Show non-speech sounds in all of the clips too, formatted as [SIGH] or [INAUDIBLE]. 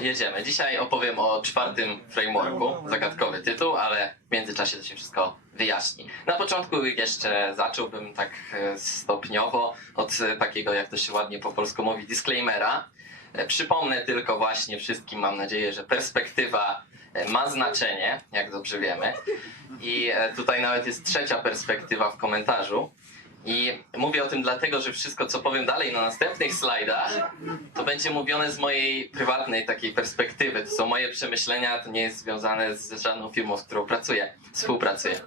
Jedziemy. Dzisiaj opowiem o czwartym frameworku. Zagadkowy tytuł, ale w międzyczasie to się wszystko wyjaśni. Na początku jeszcze zacząłbym tak e, stopniowo od e, takiego, jak to się ładnie po polsku mówi, disclaimera. E, Przypomnę tylko właśnie wszystkim, mam nadzieję, że perspektywa ma znaczenie, jak dobrze wiemy. I tutaj nawet jest trzecia perspektywa w komentarzu. I mówię o tym dlatego, że wszystko, co powiem dalej na następnych slajdach, to będzie mówione z mojej prywatnej takiej perspektywy. To są moje przemyślenia, to nie jest związane z żadną firmą, z którą pracuję, współpracuję.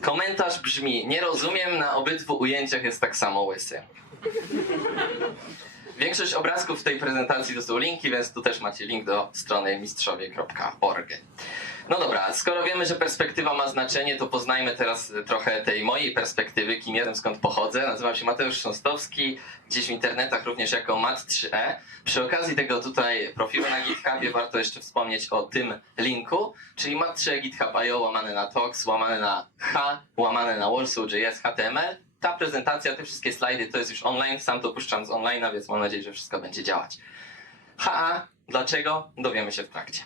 Komentarz brzmi: Nie rozumiem, na obydwu ujęciach jest tak samo łysy. Większość obrazków w tej prezentacji to są linki, więc tu też macie link do strony mistrzowie.org. No dobra, skoro wiemy, że perspektywa ma znaczenie, to poznajmy teraz trochę tej mojej perspektywy, kim jestem, skąd pochodzę. Nazywam się Mateusz Szostowski, gdzieś w internetach również jako Mat3e. Przy okazji tego tutaj profilu na GitHubie warto jeszcze wspomnieć o tym linku, czyli Mat3e GitHub.io łamane na Talks, łamane na H, łamane na Warsaw.js, HTML. Ta prezentacja, te wszystkie slajdy to jest już online, sam to puszczam z online'a, więc mam nadzieję, że wszystko będzie działać. HA, dlaczego? Dowiemy się w trakcie.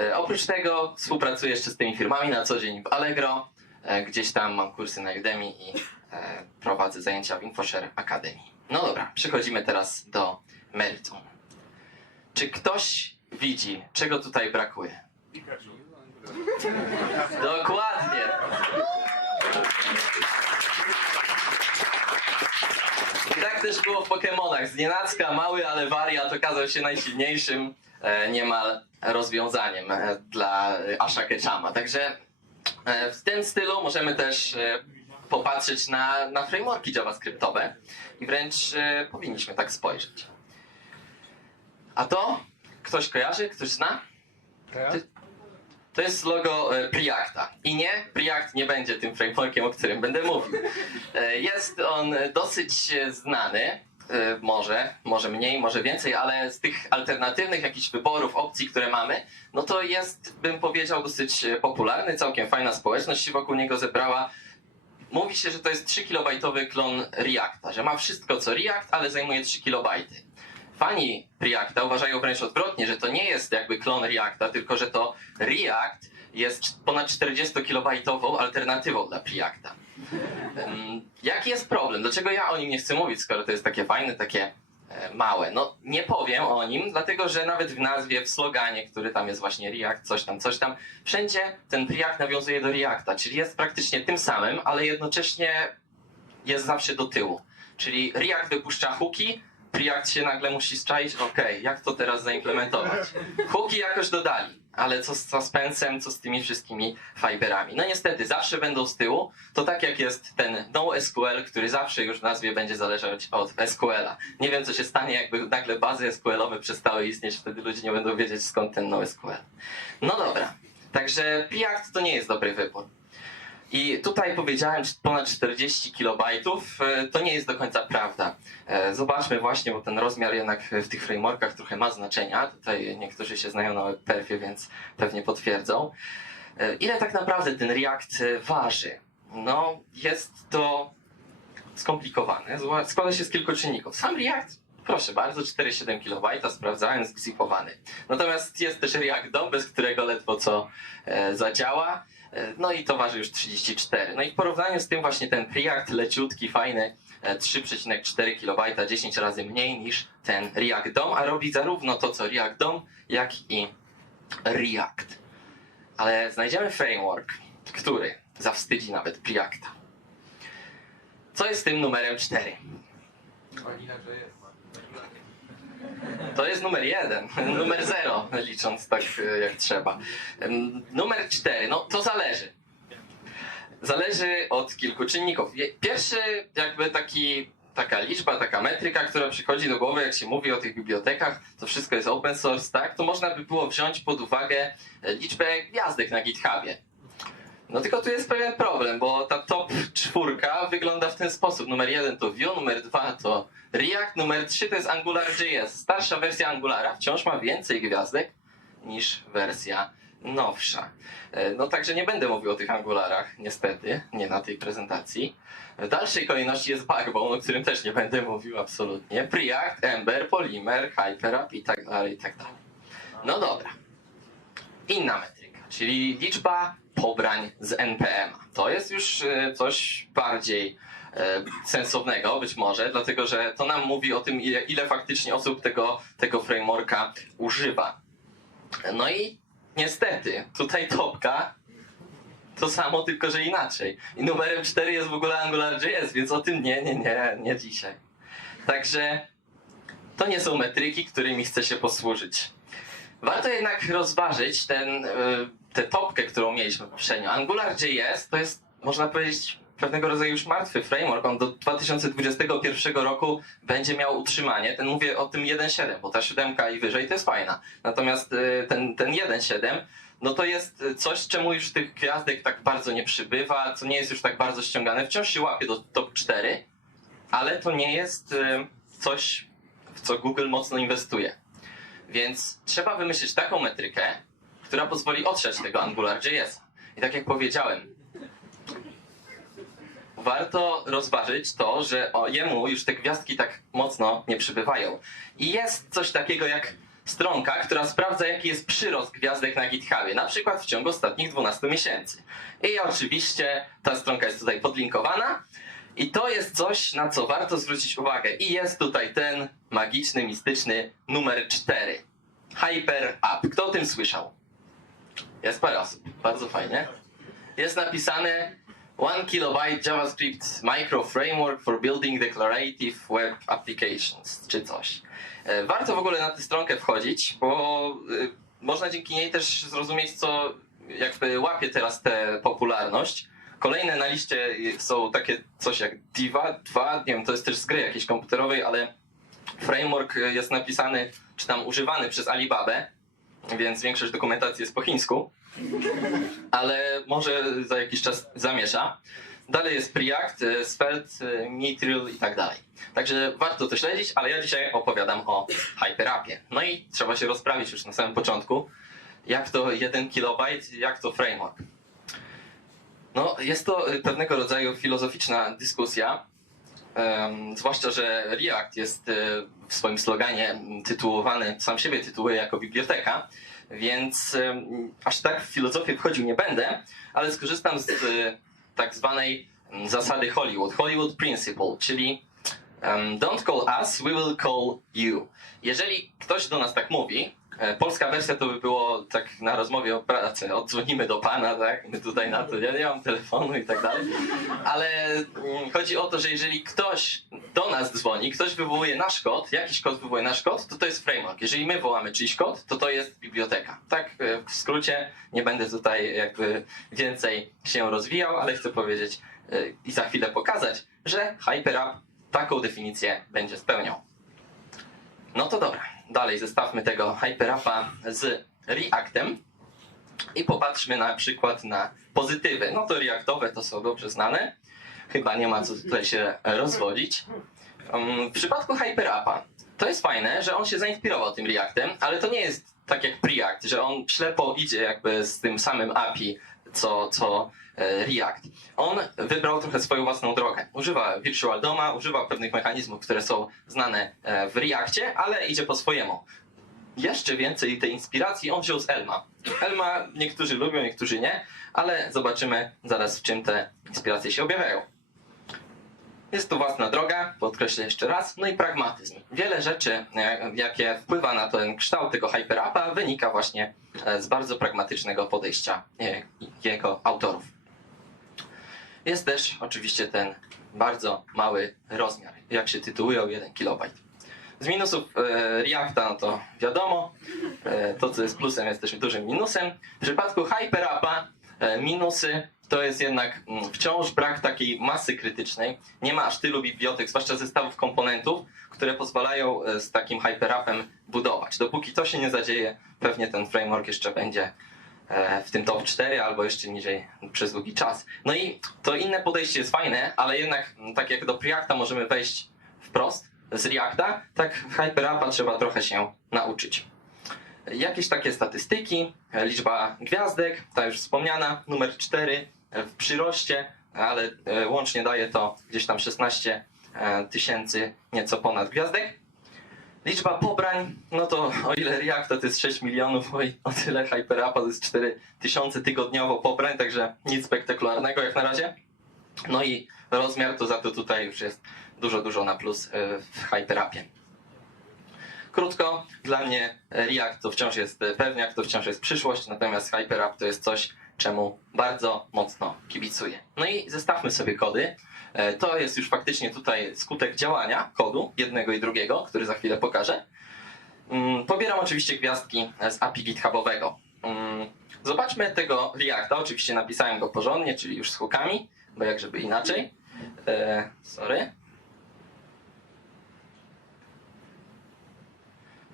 E, oprócz tego współpracuję jeszcze z tymi firmami na co dzień w Allegro. E, gdzieś tam mam kursy na Udemy i e, prowadzę zajęcia w InfoShare Academy. No dobra, przechodzimy teraz do meritum. Czy ktoś widzi, czego tutaj brakuje? Dokładnie. I tak też było w Pokémonach. Znienacka mały, ale wariat okazał się najsilniejszym e, niemal rozwiązaniem e, dla e, Asha Ketchama. Także w tym stylu możemy też popatrzeć na, na frameworki javascriptowe i wręcz powinniśmy tak spojrzeć. A to ktoś kojarzy? Ktoś zna? Ty- To jest logo e, Preacta. I nie, Preact nie będzie tym frameworkiem, o którym będę mówił. E, Jest on dosyć e, znany, może, może mniej, może więcej, ale z tych alternatywnych jakichś wyborów, opcji, które mamy, no to jest, bym powiedział, dosyć popularny, całkiem fajna społeczność się wokół niego zebrała. Mówi się, że to jest 3-kilobajtowy klon Reacta, że ma wszystko co React, ale zajmuje 3 kilobajty. Fani Reacta uważają wręcz odwrotnie, że to nie jest jakby klon Reacta, tylko że to React jest ponad 40-kilobajtową alternatywą dla Preacta. Jaki jest problem? Dlaczego ja o nim nie chcę mówić, skoro to jest takie fajne, takie e, małe? No, nie powiem o nim, dlatego że nawet w nazwie, w sloganie, który tam jest właśnie React, coś tam, coś tam, wszędzie ten Preact nawiązuje do Reacta, czyli jest praktycznie tym samym, ale jednocześnie jest zawsze do tyłu. Czyli React wypuszcza hooki, Preact się nagle musi strzaić, okej, jak to teraz zaimplementować? Hooki jakoś dodali, ale co z suspensem, co z tymi wszystkimi fiberami? No niestety, zawsze będą z tyłu. To tak jak jest ten NoSQL, który zawsze już w nazwie będzie zależeć od SQL-a. Nie wiem, co się stanie, jakby nagle bazy SQL-owe przestały istnieć, wtedy ludzie nie będą wiedzieć, skąd ten NoSQL. No dobra, także Preact to nie jest dobry wybór. I tutaj powiedziałem ponad 40 kilobajtów, e, to nie jest do końca prawda. E, Zobaczmy właśnie, bo ten rozmiar jednak w tych frameworkach trochę ma znaczenia. Tutaj niektórzy się znają na WebPerfie, więc pewnie potwierdzą. E, Ile tak naprawdę ten React waży? No, jest to skomplikowane. Składa się z kilku czynników. Sam React, proszę bardzo, 4,7 KB, sprawdzałem, zgzipowany. Natomiast jest też React DOM, bez którego ledwo co e, zadziała. E, No i to waży już 34. No i w porównaniu z tym właśnie ten Preact leciutki, fajny, e, 3,4 KB, 10 razy mniej niż ten React DOM, a robi zarówno to co React DOM, jak i React. Ale znajdziemy framework, który zawstydzi nawet Preacta. Co jest tym numerem 4? To jest numer jeden, [LAUGHS] numer zero, licząc tak e, jak trzeba. Numer cztery, no to zależy. Zależy od kilku czynników. Pierwszy, jakby taki, taka liczba, taka metryka, która przychodzi do głowy, jak się mówi o tych bibliotekach, to wszystko jest open source, tak? To można by było wziąć pod uwagę e, liczbę gwiazdek na GitHubie. No tylko tu jest pewien problem, bo ta top czwórka wygląda w ten sposób. Numer jeden to Vue, numer dwa to React, numer trzy to jest AngularJS. Starsza wersja Angulara wciąż ma więcej gwiazdek niż wersja nowsza. E, No także nie będę mówił o tych Angularach, niestety, nie na tej prezentacji. W dalszej kolejności jest Backbone, o którym też nie będę mówił absolutnie. Preact, Ember, Polymer, Hyperap i tak dalej, i tak dalej. No dobra. Inna metryka, czyli liczba pobrań z NPM. To jest już e, coś bardziej e, sensownego być może, dlatego że to nam mówi o tym, ile, ile faktycznie osób tego, tego frameworka używa. No i niestety, tutaj topka to samo, tylko że inaczej. I numerem 4 jest w ogóle AngularJS, więc o tym nie, nie, nie, nie dzisiaj. Także to nie są metryki, którymi chce się posłużyć. Warto jednak rozważyć ten, y, tę topkę, którą mieliśmy poprzednio. AngularJS to jest, można powiedzieć, pewnego rodzaju już martwy framework. On do 2021 roku będzie miał utrzymanie. Ten mówię o tym 1.7, bo ta 7 i wyżej to jest fajna. Natomiast y, ten, ten 1.7 no to jest coś, czemu już tych gwiazdek tak bardzo nie przybywa, co nie jest już tak bardzo ściągane. Wciąż się łapie do top 4, ale to nie jest y, coś, w co Google mocno inwestuje. Więc trzeba wymyślić taką metrykę, która pozwoli otrzeć tego AngularJS. I tak jak powiedziałem, warto rozważyć to, że o jemu już te gwiazdki tak mocno nie przybywają. I jest coś takiego jak stronka, która sprawdza, jaki jest przyrost gwiazdek na GitHubie, na przykład w ciągu ostatnich 12 miesięcy. I oczywiście ta stronka jest tutaj podlinkowana. I to jest coś, na co warto zwrócić uwagę. I jest tutaj ten magiczny, mistyczny numer 4. Hyper Up. Kto o tym słyszał? Jest parę osób. Bardzo fajnie. Jest napisane 1 kilobyte JavaScript micro framework for building declarative web applications, czy coś. E, Warto w ogóle na tę stronkę wchodzić, bo y, można dzięki niej też zrozumieć, co jakby łapie teraz tę popularność. Kolejne na liście są takie coś jak Diva 2, nie wiem, to jest też z gry jakiejś komputerowej, ale framework jest napisany, czy tam używany przez Alibabę, więc większość dokumentacji jest po chińsku, ale może za jakiś czas zamiesza. Dalej jest Preact, e, Svelte, e, Mithril i tak dalej. Także warto to śledzić, ale ja dzisiaj opowiadam o Hyperapie. No i trzeba się rozprawić już na samym początku, jak to 1 kilobajt, jak to framework. No, jest to y, pewnego rodzaju filozoficzna dyskusja, em, zwłaszcza, że React jest y, w swoim sloganie tytułowany, sam siebie tytułuje jako biblioteka, więc aż tak w filozofię wchodził nie będę, ale skorzystam z y, tak zwanej mm, zasady Hollywood, Hollywood Principle, czyli em, don't call us, we will call you. Jeżeli ktoś do nas tak mówi, e, polska wersja to by było tak na rozmowie o pracy, odzwonimy do pana, tak, my tutaj na to, ja nie mam telefonu i tak dalej, ale mm, chodzi o to, że jeżeli ktoś do nas dzwoni, ktoś wywołuje nasz kod, jakiś kod wywołuje nasz kod, to to jest framework. Jeżeli my wołamy czyjś kod, to to jest biblioteka. Tak e, w skrócie, nie będę tutaj jakby więcej się rozwijał, ale chcę powiedzieć e, i za chwilę pokazać, że HyperApp taką definicję będzie spełniał. No to dobra, dalej zestawmy tego Hyperapa z Reactem i popatrzmy na przykład na pozytywy. No to Reactowe to są dobrze znane, chyba nie ma co tutaj się rozwodzić. Um, W przypadku Hyperapa to jest fajne, że on się zainspirował tym Reactem, ale to nie jest tak jak Preact, że on ślepo idzie jakby z tym samym API, co, co e, React. On wybrał trochę swoją własną drogę. Używa Virtual Doma, używa pewnych mechanizmów, które są znane e, w Reactie, ale idzie po swojemu. Jeszcze więcej tej inspiracji on wziął z Elma. Elma niektórzy lubią, niektórzy nie, ale zobaczymy zaraz w czym te inspiracje się objawiają. Jest to własna droga, podkreślę jeszcze raz, no i pragmatyzm. Wiele rzeczy, e, jakie wpływa na ten kształt tego hyperapa, wynika właśnie e, z bardzo pragmatycznego podejścia e, jego autorów. Jest też oczywiście ten bardzo mały rozmiar, jak się tytułują 1 kilobajt. Z minusów e, Reacta, no to wiadomo, e, to co jest plusem jest też dużym minusem. W przypadku Hyperapa e, minusy to jest jednak mm, wciąż brak takiej masy krytycznej. Nie ma aż tylu bibliotek, zwłaszcza zestawów komponentów, które pozwalają e, z takim Hyperapem budować. Dopóki to się nie zadzieje, pewnie ten framework jeszcze będzie e, w tym top 4 albo jeszcze niżej przez długi czas. No i to inne podejście jest fajne, ale jednak mm, tak jak do Preacta możemy wejść wprost z Reacta, tak w Hyperapa trzeba trochę się nauczyć. Jakieś takie statystyki, liczba gwiazdek, ta już wspomniana, numer 4 w przyroście, ale e, łącznie daje to gdzieś tam 16 e, tysięcy, nieco ponad gwiazdek. Liczba pobrań, no to o ile Reacta to jest 6 milionów, o, tyle Hyperapa to jest 4 tysiące tygodniowo pobrań, także nic spektakularnego jak na razie. No i rozmiar to za to tutaj już jest dużo, dużo na plus w Hyperapie. Krótko, dla mnie React to wciąż jest e, pewniak, to wciąż jest przyszłość, natomiast HyperApp to jest coś, czemu bardzo mocno kibicuję. No i zestawmy sobie kody. E, To jest już faktycznie tutaj skutek działania kodu jednego i drugiego, który za chwilę pokażę. Mm, Pobieram oczywiście gwiazdki z API GitHubowego. Mm, Zobaczmy tego Reacta. Oczywiście napisałem go porządnie, czyli już z hookami, bo jak żeby inaczej. E, sorry.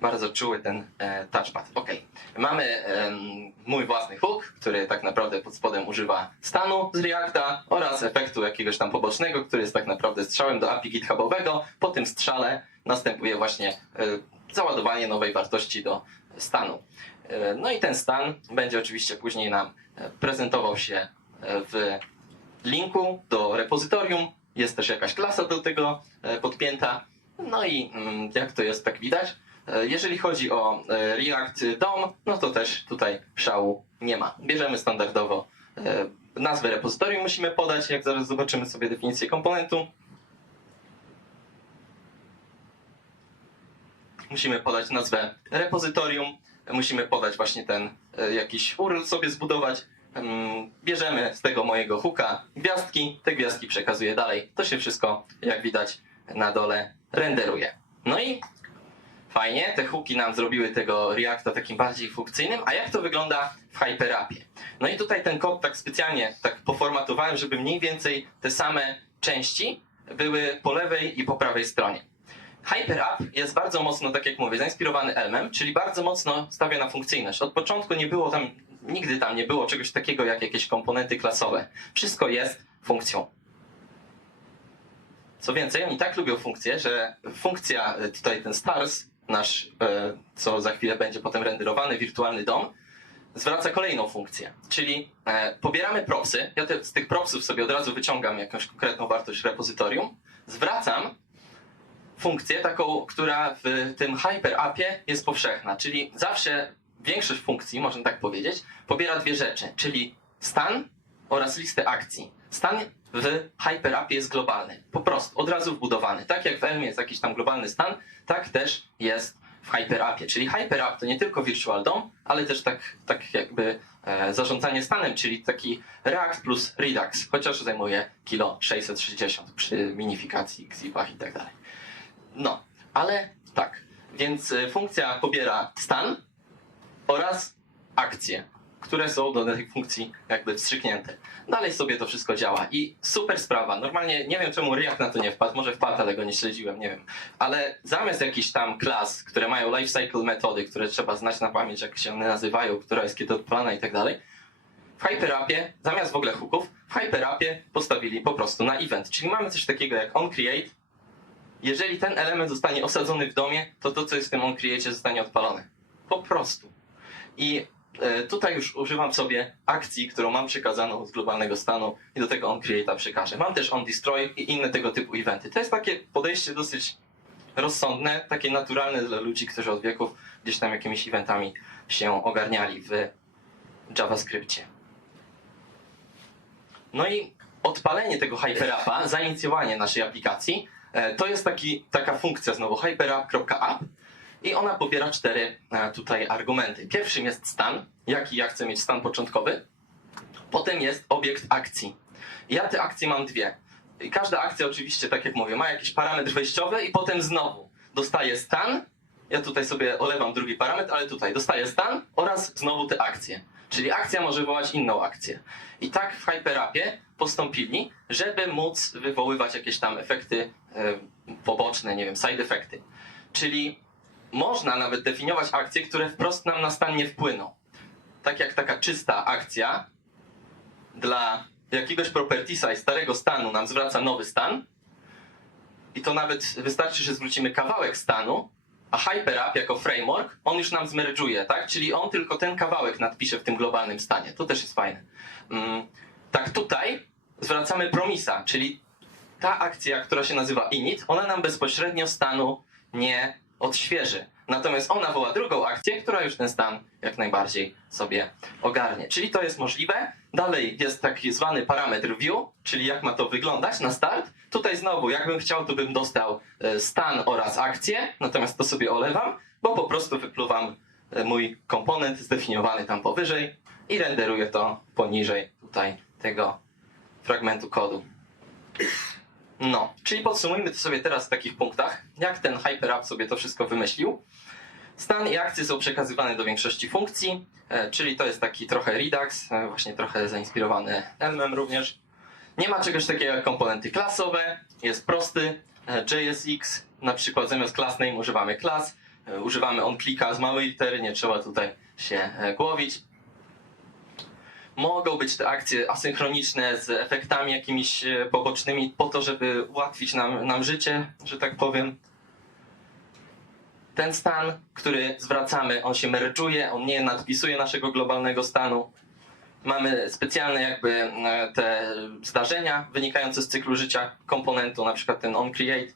Bardzo czuły ten e, touchpad. Ok, mamy em, mój własny hook, który tak naprawdę pod spodem używa stanu z Reacta oraz efektu jakiegoś tam pobocznego, który jest tak naprawdę strzałem do API GitHubowego. Po tym strzale następuje właśnie e, załadowanie nowej wartości do stanu. E, no i ten stan będzie oczywiście później nam e, prezentował się e, w linku do repozytorium. Jest też jakaś klasa do tego e, podpięta. No i mm, jak to jest, tak widać. E, Jeżeli chodzi o e, React DOM, no to też tutaj szału nie ma. Bierzemy standardowo e, nazwę repozytorium, musimy podać, jak zaraz zobaczymy sobie definicję komponentu. Musimy podać nazwę repozytorium, musimy podać właśnie ten jakiś URL sobie zbudować. Mm, Bierzemy z tego mojego hooka gwiazdki, te gwiazdki przekazuję dalej. To się wszystko, jak widać, na dole renderuje. No i Fajnie, te hooki nam zrobiły tego Reacta takim bardziej funkcyjnym, a jak to wygląda w Hyperapie? No i tutaj ten kod tak specjalnie tak poformatowałem, żeby mniej więcej te same części były po lewej i po prawej stronie. HyperApp jest bardzo mocno, tak jak mówię, zainspirowany Elmem, czyli bardzo mocno stawia na funkcyjność. Od początku nie było tam, nigdy tam nie było czegoś takiego jak jakieś komponenty klasowe. Wszystko jest funkcją. Co więcej, oni tak lubią funkcję, że funkcja, e, tutaj ten stars, nasz, e, co za chwilę będzie potem renderowany, wirtualny dom, zwraca kolejną funkcję. Czyli e, pobieramy propsy, ja te, z tych propsów sobie od razu wyciągam jakąś konkretną wartość repozytorium, zwracam funkcję taką, która w tym hyper-appie jest powszechna, czyli zawsze większość funkcji, można tak powiedzieć, pobiera dwie rzeczy, czyli stan oraz listę akcji. Stan w HyperAppie jest globalny. Po prostu, od razu wbudowany. Tak jak w Elmie jest jakiś tam globalny stan, tak też jest w HyperAppie. Czyli HyperApp to nie tylko Virtual DOM, ale też tak, tak jakby e, zarządzanie stanem, czyli taki React plus Redux, chociaż zajmuje kilo 660 przy minifikacji, xipach i tak dalej. No, ale tak. Więc e, funkcja pobiera stan oraz akcje, które są do tej funkcji jakby wstrzyknięte. Dalej sobie to wszystko działa i super sprawa. Normalnie nie wiem czemu React na to nie wpadł, może wpadł, ale go nie śledziłem, nie wiem. Ale zamiast jakichś tam klas, które mają lifecycle metody, które trzeba znać na pamięć, jak się one nazywają, która jest kiedy odpalana i tak dalej, w Hyperapie, zamiast w ogóle hooków, w Hyperapie postawili po prostu na event. Czyli mamy coś takiego jak onCreate. Jeżeli ten element zostanie osadzony w domie, to to, co jest w tym onCreate zostanie odpalone. Po prostu. I tutaj już używam sobie akcji, którą mam przekazaną z globalnego stanu i do tego onCreate'a przekażę. Mam też onDestroy i inne tego typu eventy. To jest takie podejście dosyć rozsądne, takie naturalne dla ludzi, którzy od wieków gdzieś tam jakimiś eventami się ogarniali w JavaScriptie. No i odpalenie tego HyperAppa, zainicjowanie naszej aplikacji, e, to jest taki, taka funkcja znowu hyperapp.app i ona pobiera cztery e, tutaj argumenty. Pierwszym jest stan, jaki ja chcę mieć stan początkowy. Potem jest obiekt akcji. Ja te akcje mam dwie. I każda akcja oczywiście, tak jak mówię, ma jakiś parametr wejściowy i potem znowu dostaję stan. Ja tutaj sobie olewam drugi parametr, ale tutaj dostaję stan oraz znowu te akcje. Czyli akcja może wywołać inną akcję. I tak w Hyperapie postąpili, żeby móc wywoływać jakieś tam efekty e, poboczne, nie wiem, side efekty. Czyli można nawet definiować akcje, które wprost nam na stan nie wpłyną. Tak jak taka czysta akcja dla jakiegoś propertiesa i starego stanu nam zwraca nowy stan. I to nawet wystarczy, że zwrócimy kawałek stanu, a HyperApp jako framework, on już nam zmerdżuje, tak? Czyli on tylko ten kawałek nadpisze w tym globalnym stanie. To też jest fajne. Mm, tak tutaj zwracamy promisa, czyli ta akcja, która się nazywa init, ona nam bezpośrednio stanu nie odświeży. Natomiast ona woła drugą akcję, która już ten stan jak najbardziej sobie ogarnie. Czyli to jest możliwe. Dalej jest taki zwany parametr view, czyli jak ma to wyglądać na start. Tutaj znowu, jakbym chciał, to bym dostał e, stan oraz akcję, natomiast to sobie olewam, bo po prostu wypluwam e, mój komponent zdefiniowany tam powyżej i renderuję to poniżej tutaj tego fragmentu kodu. No, czyli podsumujmy to sobie teraz w takich punktach, jak ten HyperApp sobie to wszystko wymyślił. Stan i akcje są przekazywane do większości funkcji, e, czyli to jest taki trochę Redux, e, właśnie trochę zainspirowany Elmem również. Nie ma czegoś takiego jak komponenty klasowe, jest prosty e, JSX, na przykład zamiast class name używamy class, używamy onClicka z małej litery, nie trzeba tutaj się głowić. Mogą być te akcje asynchroniczne z efektami jakimiś e, pobocznymi po to, żeby ułatwić nam, nam życie, że tak powiem. Ten stan, który zwracamy, on się merge'uje, on nie nadpisuje naszego globalnego stanu. Mamy specjalne jakby e, te zdarzenia wynikające z cyklu życia komponentu, na przykład ten onCreate.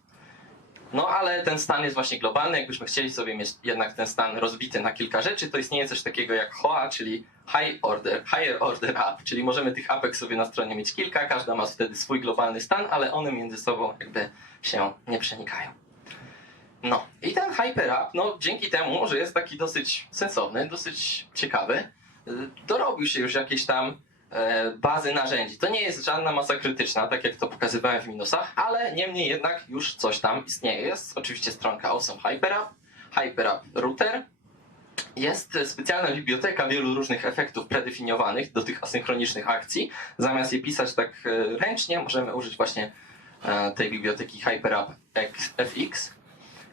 No ale ten stan jest właśnie globalny. Jakbyśmy chcieli sobie mieć jednak ten stan rozbity na kilka rzeczy, to istnieje coś takiego jak HOA, czyli High Order, Higher Order App, czyli możemy tych apek sobie na stronie mieć kilka, każda ma wtedy swój globalny stan, ale one między sobą jakby się nie przenikają. No i ten Hyper App, no dzięki temu, że jest taki dosyć sensowny, dosyć ciekawy, y, dorobił się już jakieś tam e, bazy narzędzi. To nie jest żadna masa krytyczna, tak jak to pokazywałem w minusach, ale niemniej jednak już coś tam istnieje. Jest oczywiście stronka Awesome HyperApp, HyperApp Router. Jest specjalna biblioteka wielu różnych efektów predefiniowanych do tych asynchronicznych akcji. Zamiast je pisać tak e, ręcznie, możemy użyć właśnie e, tej biblioteki HyperApp FX.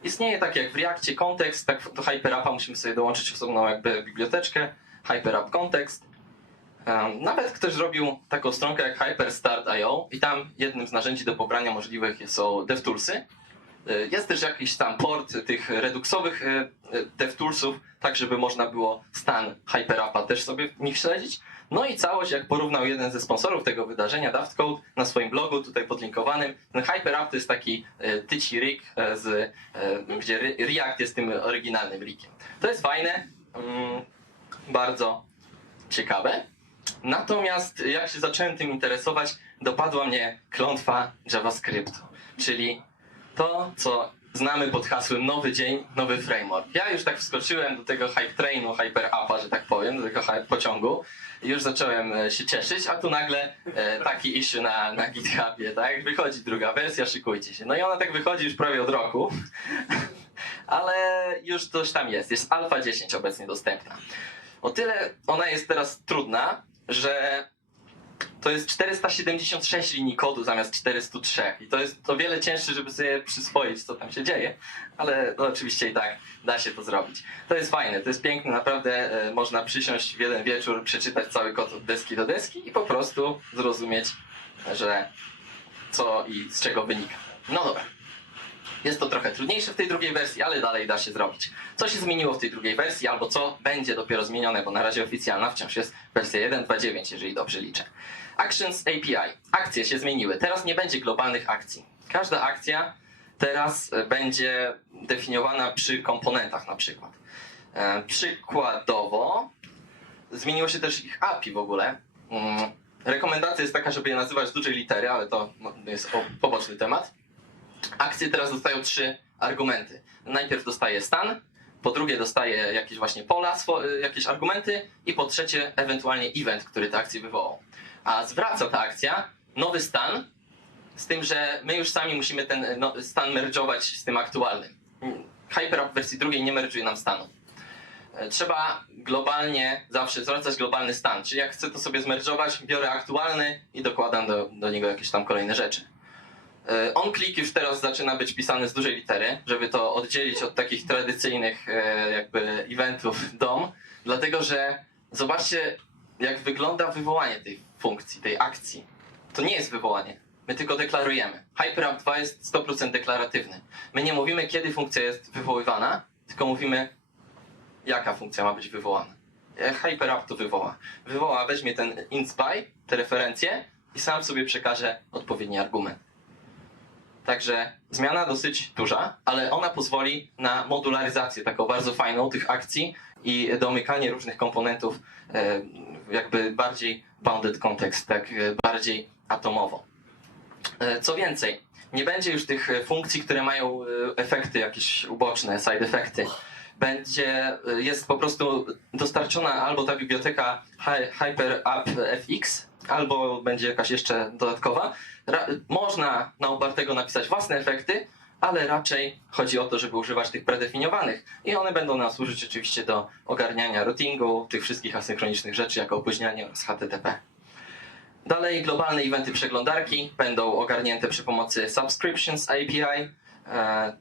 Istnieje tak jak w Reakcie kontekst, tak do HyperAppa musimy sobie dołączyć osobną jakby biblioteczkę HyperApp Context. Um, Nawet ktoś zrobił taką stronkę jak HyperStart.io i tam jednym z narzędzi do pobrania możliwych są DevToolsy. Y, Jest też jakiś tam port tych reduxowych y, y, DevToolsów, tak żeby można było stan HyperAppa też sobie w nich śledzić. No i całość, jak porównał jeden ze sponsorów tego wydarzenia, Daft Code, na swoim blogu tutaj podlinkowanym. Ten HyperApp to jest taki tyci rig, z, gdzie Re- React jest tym oryginalnym rigiem. To jest fajne, mm, bardzo ciekawe. Natomiast jak się zacząłem tym interesować, dopadła mnie klątwa JavaScriptu, czyli to, co znamy pod hasłem nowy dzień, nowy framework. Ja już tak wskoczyłem do tego hype trainu, hyper upa, że tak powiem, do tego pociągu już zacząłem e, się cieszyć, a tu nagle e, taki issue na, na GitHubie, tak? Wychodzi druga wersja, szykujcie się. No i ona tak wychodzi już prawie od roku, [LAUGHS] ale już coś tam jest. Jest alfa 10 obecnie dostępna. O tyle ona jest teraz trudna, że to jest 476 linii kodu zamiast 403 i to jest o wiele cięższe, żeby sobie przyswoić, co tam się dzieje, ale no, oczywiście i tak da się to zrobić. To jest fajne, to jest piękne, naprawdę e, można przysiąść w jeden wieczór, przeczytać cały kod od deski do deski i po prostu zrozumieć, że co i z czego wynika. No dobra. Jest to trochę trudniejsze w tej drugiej wersji, ale dalej da się zrobić. Co się zmieniło w tej drugiej wersji, albo co będzie dopiero zmienione, bo na razie oficjalna wciąż jest wersja 1.2.9, jeżeli dobrze liczę. Actions API. Akcje się zmieniły. Teraz nie będzie globalnych akcji. Każda akcja teraz e, będzie definiowana przy komponentach na przykład. E, przykładowo zmieniło się też ich API w ogóle. Mm, Rekomendacja jest taka, żeby je nazywać dużej litery, ale to no, jest poboczny temat. Akcje teraz dostają trzy argumenty. Najpierw dostaje stan, po drugie dostaje jakieś właśnie pola, y, jakieś argumenty i po trzecie ewentualnie event, który tę akcję wywołał. A zwraca ta akcja nowy stan, z tym, że my już sami musimy ten no, stan merge'ować z tym aktualnym. HyperUp w wersji drugiej nie merge'uje nam stanu. E, Trzeba globalnie zawsze zwracać globalny stan, czyli jak chcę to sobie zmerge'ować, biorę aktualny i dokładam do, do niego jakieś tam kolejne rzeczy. E, On-click już teraz zaczyna być pisany z dużej litery, żeby to oddzielić od takich tradycyjnych e, jakby eventów DOM, dlatego że zobaczcie jak wygląda wywołanie tej funkcji, tej akcji. To nie jest wywołanie, my tylko deklarujemy. HyperUp 2 jest 100% deklaratywny. My nie mówimy kiedy funkcja jest wywoływana, tylko mówimy jaka funkcja ma być wywołana. E, HyperUp to wywoła. Wywoła, weźmie ten inspy, te referencje i sam sobie przekaże odpowiedni argument. Także zmiana dosyć duża, ale ona pozwoli na modularyzację taką bardzo fajną tych akcji i domykanie różnych komponentów e, jakby bardziej bounded context, tak e, bardziej atomowo. E, Co więcej, nie będzie już tych e, funkcji, które mają efekty jakieś uboczne, side efekty. Będzie, jest po prostu dostarczona albo ta biblioteka Hy- Hyper App FX, albo będzie jakaś jeszcze dodatkowa. Ra- można na upartego napisać własne efekty, ale raczej chodzi o to, żeby używać tych predefiniowanych i one będą nam służyć oczywiście do ogarniania routingu, tych wszystkich asynchronicznych rzeczy, jako opóźnianie oraz HTTP. Dalej globalne eventy przeglądarki będą ogarnięte przy pomocy Subscriptions API. E,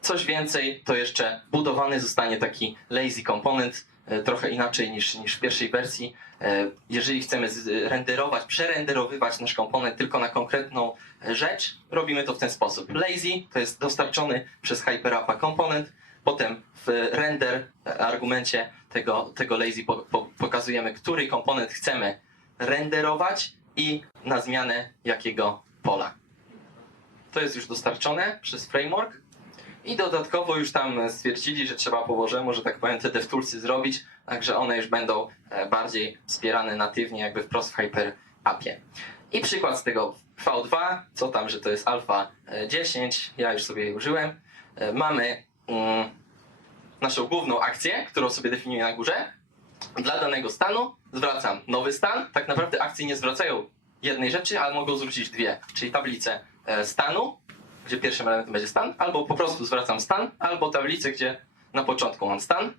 Coś więcej, to jeszcze budowany zostanie taki lazy component, trochę inaczej niż, niż w pierwszej wersji. E, Jeżeli chcemy renderować, przerenderowywać nasz komponent tylko na konkretną rzecz, robimy to w ten sposób. Lazy to jest dostarczony przez HyperAppa komponent, potem w render e, argumencie tego, tego lazy po, po, pokazujemy, który komponent chcemy renderować i na zmianę jakiego pola. To jest już dostarczone przez framework i dodatkowo już tam stwierdzili, że trzeba po Bożemu, że tak powiem, te DevToolsy zrobić, także one już będą e, bardziej wspierane natywnie, jakby wprost w Hyper Appie. I przykład z tego V2, co tam, że to jest alfa e, 10, ja już sobie jej użyłem. E, Mamy mm, naszą główną akcję, którą sobie definiuję na górze. Dla danego stanu zwracam nowy stan. Tak naprawdę akcje nie zwracają jednej rzeczy, ale mogą zwrócić dwie, czyli tablicę e, stanu, gdzie pierwszym elementem będzie stan, albo po prostu zwracam stan, albo tablicę, gdzie na początku mam stan.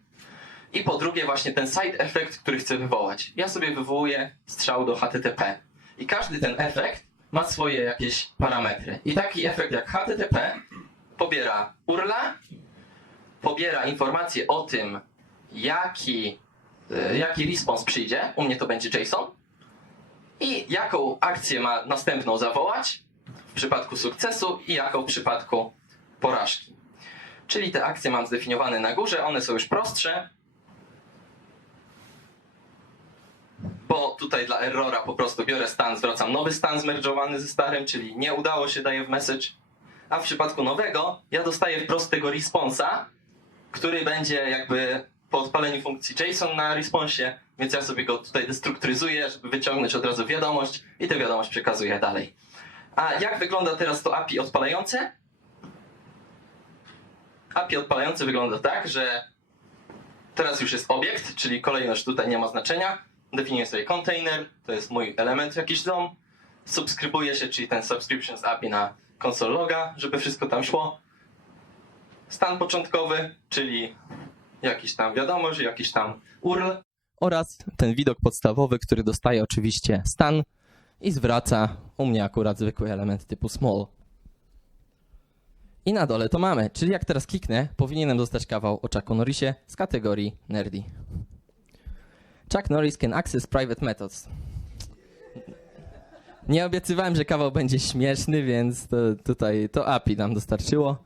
I po drugie właśnie ten side effect, który chcę wywołać. Ja sobie wywołuję strzał do HTTP. I każdy ten efekt ma swoje jakieś parametry. I taki efekt jak HTTP pobiera URLa, pobiera informacje o tym, jaki, e, jaki response przyjdzie. U mnie to będzie JSON. I jaką akcję ma następną zawołać w przypadku sukcesu i jaką w przypadku porażki. Czyli te akcje mam zdefiniowane na górze, one są już prostsze. Bo tutaj dla errora po prostu biorę stan, zwracam nowy stan zmerdżowany ze starym, czyli nie udało się, daję w message. A w przypadku nowego ja dostaję wprost tego responsa, który będzie jakby po odpaleniu funkcji JSON na responsie, więc ja sobie go tutaj destrukturyzuję, żeby wyciągnąć od razu wiadomość i tę wiadomość przekazuję dalej. A jak wygląda teraz to API odpalające? API odpalające wygląda tak, że teraz już jest obiekt, czyli kolejność tutaj nie ma znaczenia. Definiuję sobie container, to jest mój element jakiś dom. Subskrybuję się, czyli ten subscriptions API na console loga, żeby wszystko tam szło. Stan początkowy, czyli jakiś tam wiadomość, jakiś tam URL. oraz ten widok podstawowy, który dostaje oczywiście stan i zwraca u mnie akurat zwykły element typu small. I na dole to mamy, czyli jak teraz kliknę, powinienem dostać kawał o Chucku Norrisie z kategorii nerdy. Chuck Norris can access private methods. Nie obiecywałem, że kawał będzie śmieszny, więc to, tutaj to API nam dostarczyło.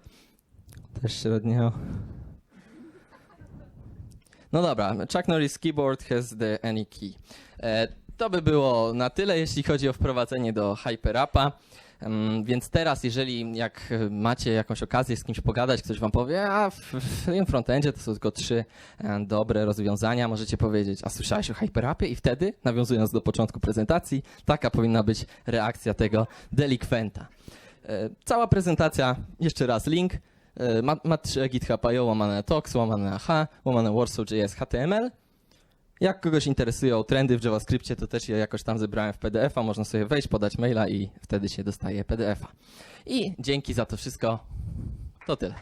Też średnio. No dobra, Chuck Norris keyboard has the any key. E, to by było na tyle, jeśli chodzi o wprowadzenie do HyperAppa. Em, Więc teraz, jeżeli jak macie jakąś okazję z kimś pogadać, ktoś wam powie, a w, tym frontendzie to są tylko trzy e, dobre rozwiązania, możecie powiedzieć, a słyszałeś o HyperAppie? I wtedy, nawiązując do początku prezentacji, taka powinna być reakcja tego delikwenta. E, Cała prezentacja, jeszcze raz link, e, ma, ma 3 github.io, łamane tox, łamane h, łamane warsaw.js, html. Jak kogoś interesują trendy w JavaScriptie, to też je jakoś tam zebrałem w PDF-a, można sobie wejść, podać maila i wtedy się dostaje PDF-a. I dzięki za to wszystko, to tyle.